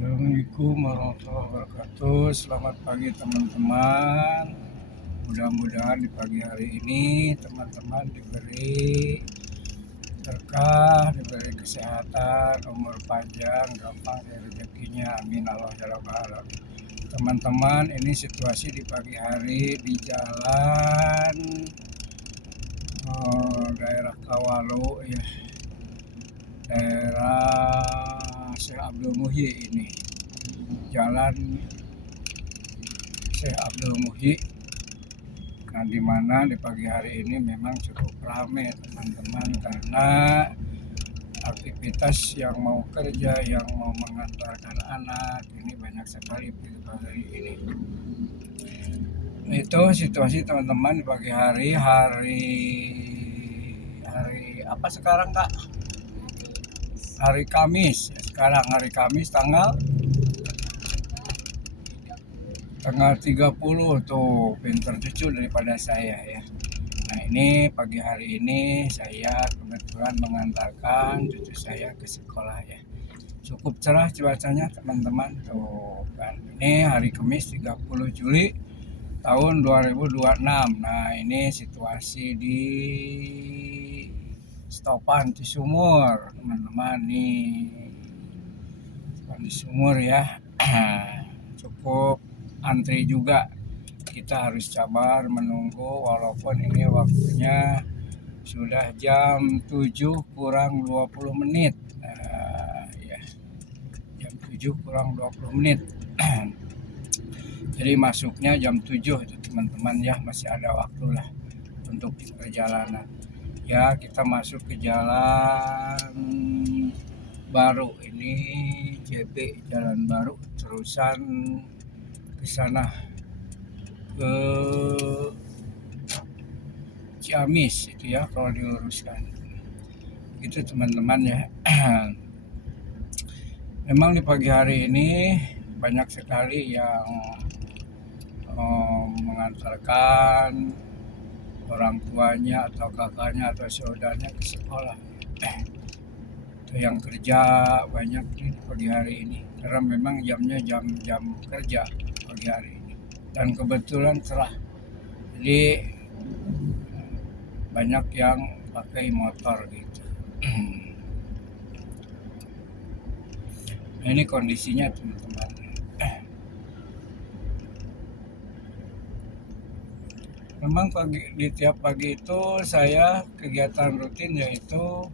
Assalamualaikum warahmatullahi wabarakatuh. Selamat pagi teman-teman. Mudah-mudahan di pagi hari ini teman-teman diberi berkah, diberi kesehatan, umur panjang, gampang rezekinya. Amin Allah ya rabbal alamin. Teman-teman, ini situasi di pagi hari di jalan daerah Kawalu ya, daerah Syekh Abdul Muhyi ini. Jalan Syekh Abdul Muhyi. Nah, di mana di pagi hari ini memang cukup ramai teman-teman, karena aktivitas yang mau kerja, yang mau mengantarkan anak ini banyak sekali di pagi hari ini. Itu situasi teman-teman di pagi hari apa sekarang Kak? Hari Kamis. Sekarang hari Kamis tanggal 30 tuh, pinter cucu daripada saya ya. Nah, ini pagi hari ini saya kebetulan mengantarkan cucu saya ke sekolah ya. Cukup cerah cuacanya teman-teman tuh kan. Ini hari Kamis 30 Juli tahun 2026. Nah, ini situasi di Stopan Cisumur teman-teman nih. Stopan Cisumur ya. Cukup antri juga, kita harus sabar menunggu walaupun ini waktunya sudah jam 7 kurang 20 menit. Ya, jam 7 kurang 20 menit. Jadi masuknya jam 7 itu teman-teman ya, masih ada waktu lah untuk perjalanan. Ya, kita masuk ke jalan baru ini, JB Jalan Baru, terusan ke sana ke Ciamis itu ya kalau diluruskan. Gitu teman-teman ya. Memang di pagi hari ini banyak sekali yang mengantarkan orang tuanya atau kakaknya atau saudaranya ke sekolah. Itu yang kerja banyak di pagi hari ini, karena memang jamnya jam kerja pagi hari ini, dan kebetulan cerah, jadi banyak yang pakai motor gitu. Nah, ini kondisinya teman-teman. Memang di tiap pagi itu saya kegiatan rutin yaitu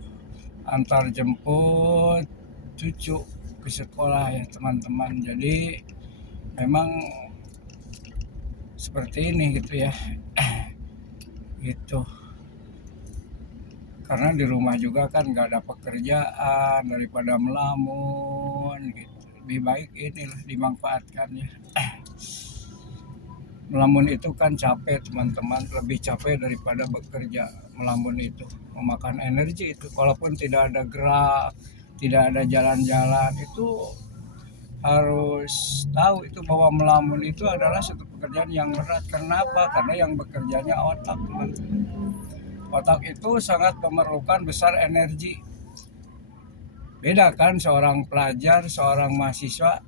antar jemput cucu ke sekolah ya teman-teman. Jadi memang seperti ini gitu ya. Gitu. Karena di rumah juga kan nggak ada pekerjaan, daripada melamun gitu. Lebih baik inilah dimanfaatkan ya. Melamun itu kan capek teman-teman, lebih capek daripada bekerja. Melamun itu memakan energi itu, walaupun tidak ada gerak, tidak ada jalan-jalan, itu harus tahu itu bahwa melamun itu adalah satu pekerjaan yang berat. Kenapa? Karena yang bekerjanya otak teman-teman. Otak itu sangat memerlukan besar energi. Beda kan seorang pelajar, seorang mahasiswa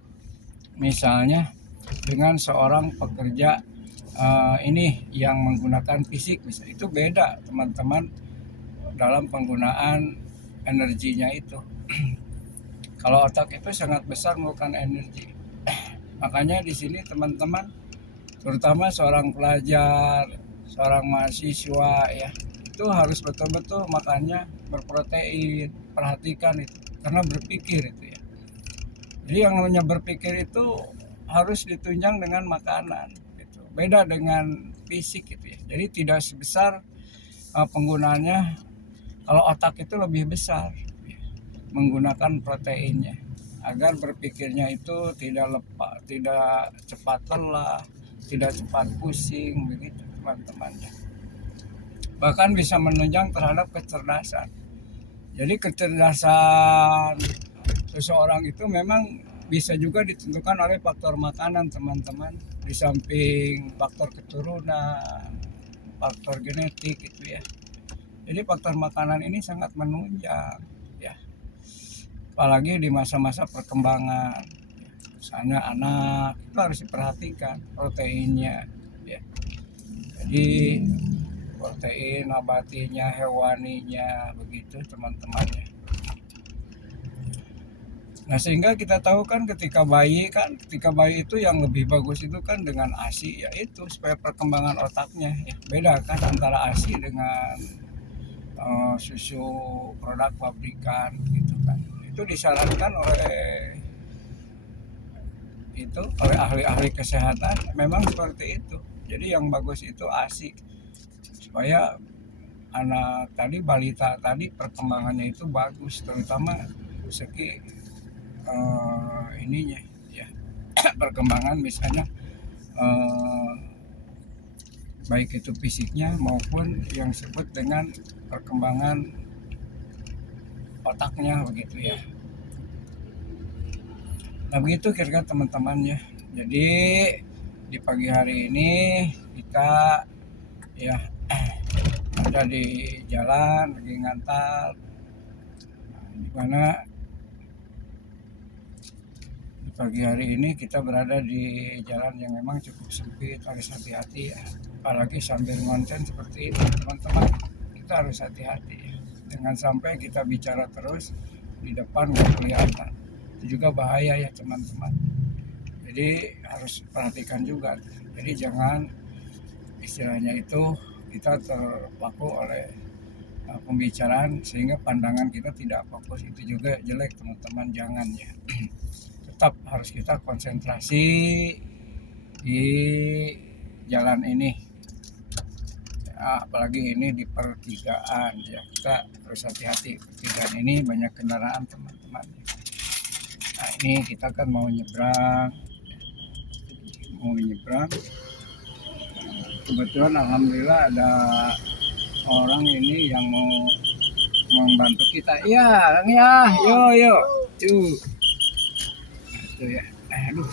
misalnya dengan seorang pekerja ini yang menggunakan fisik, misalnya, itu beda teman-teman dalam penggunaan energinya itu. Kalau otak itu sangat besar memerlukan energi. Makanya di sini teman-teman, terutama seorang pelajar, seorang mahasiswa ya, itu harus betul-betul makannya berprotein. Perhatikan itu, karena berpikir itu ya. Jadi yang namanya berpikir itu harus ditunjang dengan makanan gitu. Beda dengan fisik gitu ya. Jadi tidak sebesar penggunaannya. Kalau otak itu lebih besar ya, menggunakan proteinnya agar berpikirnya itu tidak cepat lelah, tidak cepat pusing begitu teman-temannya. Bahkan bisa menunjang terhadap kecerdasan. Jadi kecerdasan seseorang itu memang bisa juga ditentukan oleh faktor makanan teman-teman, di samping faktor keturunan, faktor genetik gitu ya. Jadi faktor makanan ini sangat menunjang ya, apalagi di masa-masa perkembangan. misalnya anak itu harus diperhatikan proteinnya ya. Jadi protein nabatinya, hewaninya, begitu teman-temannya. Nah sehingga kita tahu kan ketika bayi itu yang lebih bagus itu kan dengan ASI, yaitu supaya perkembangan otaknya ya. Beda kan antara ASI dengan susu produk pabrikan gitu kan. Itu disarankan oleh ahli-ahli kesehatan memang seperti itu. Jadi yang bagus itu ASI supaya anak tadi, balita tadi, perkembangannya itu bagus, terutama segi ininya ya perkembangan misalnya baik itu fisiknya maupun yang disebut dengan perkembangan otaknya begitu ya. Nah begitu kira-kira teman-temannya. Jadi di pagi hari ini kita ya ada di jalan lagi ngantar, di mana di pagi hari ini kita berada di jalan yang memang cukup sempit, harus hati-hati ya. Apalagi sambil ngonten seperti ini teman-teman, kita harus hati-hati ya. Jangan sampai kita bicara terus di depan nggak kelihatan, itu juga bahaya ya teman-teman. Jadi harus perhatikan juga. Jadi jangan istilahnya itu kita terpaku oleh pembicaraan sehingga pandangan kita tidak fokus, itu juga jelek teman-teman, jangan ya. Tetap harus kita konsentrasi di jalan ini ya, apalagi ini di pertigaan ya, kita harus hati-hati. Pertigaan ini banyak kendaraan teman-teman. Nah ini kita kan mau nyebrang, kebetulan alhamdulillah ada orang ini yang mau membantu kita. Iya ya, yuk itu ya. Aduh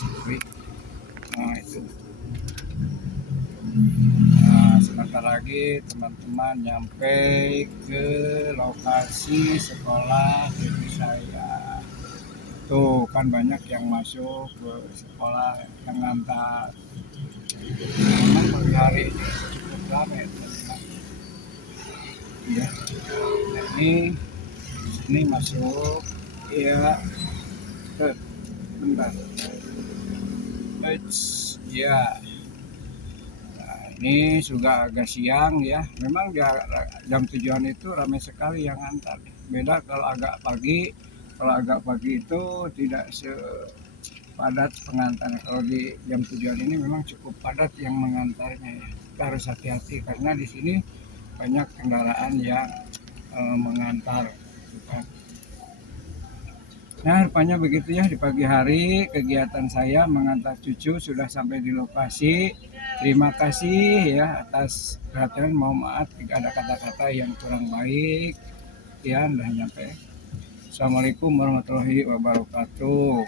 nah itu. Nah sebentar lagi teman-teman nyampe ke lokasi sekolah dari saya. Tuh kan banyak yang masuk ke sekolah yang ngantar. Memang pagi hari ini cukup ramai teman-teman. Ya, nah, ini masuk ya, bentar. Ya, nah, ini juga agak siang ya. Memang jam tujuan itu ramai sekali yang ngantar. Beda kalau agak pagi. Kalau agak pagi itu tidak sepadat pengantar. Kalau di jam tujuan ini memang cukup padat yang mengantarnya ya. Kita harus hati-hati karena di sini banyak kendaraan yang mengantar. Nah rupanya begitu ya, di pagi hari kegiatan saya mengantar cucu sudah sampai di lokasi. Terima kasih ya atas perhatian, mohon maaf jika ada kata-kata yang kurang baik ya. Udah nyampe. Assalamualaikum warahmatullahi wabarakatuh.